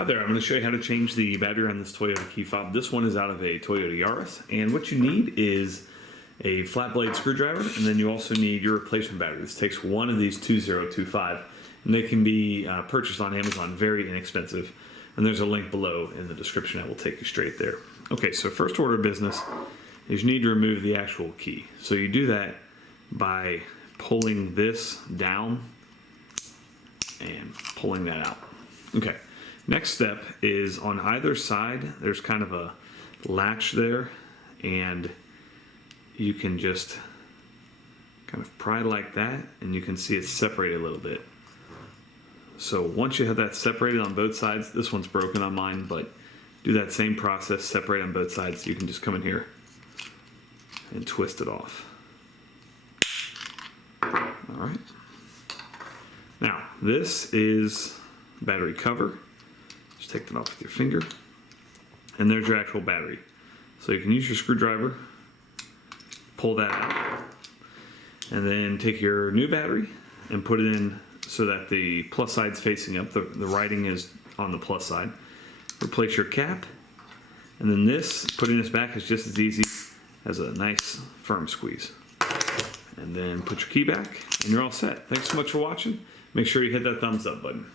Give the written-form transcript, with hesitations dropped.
Hi there, I'm going to show you how to change the battery on this Toyota key fob. This one is out of a Toyota Yaris, and what you need is a flat blade screwdriver, and then you also need your replacement battery. This takes one of these 2025, and they can be purchased on Amazon, very inexpensive, and there's a link below in the description that will take you straight there. Okay, so first order of business is you need to remove the actual key. So you do that by pulling this down and pulling that out. Okay. Next step is on either side, there's kind of a latch there, and you can just kind of pry like that, and you can see it's separated a little bit. So once you have that separated on both sides, this one's broken on mine, but do that same process, separate on both sides. You can just come in here and twist it off. All right. Now, this is battery cover. Just take that off with your finger, and there's your actual battery. So you can use your screwdriver, pull that out, and then take your new battery and put it in so that the plus side's facing up. The writing is on the plus side. Replace your cap, and then putting this back is just as easy as a nice firm squeeze. And then put your key back, and you're all set. Thanks so much for watching. Make sure you hit that thumbs up button.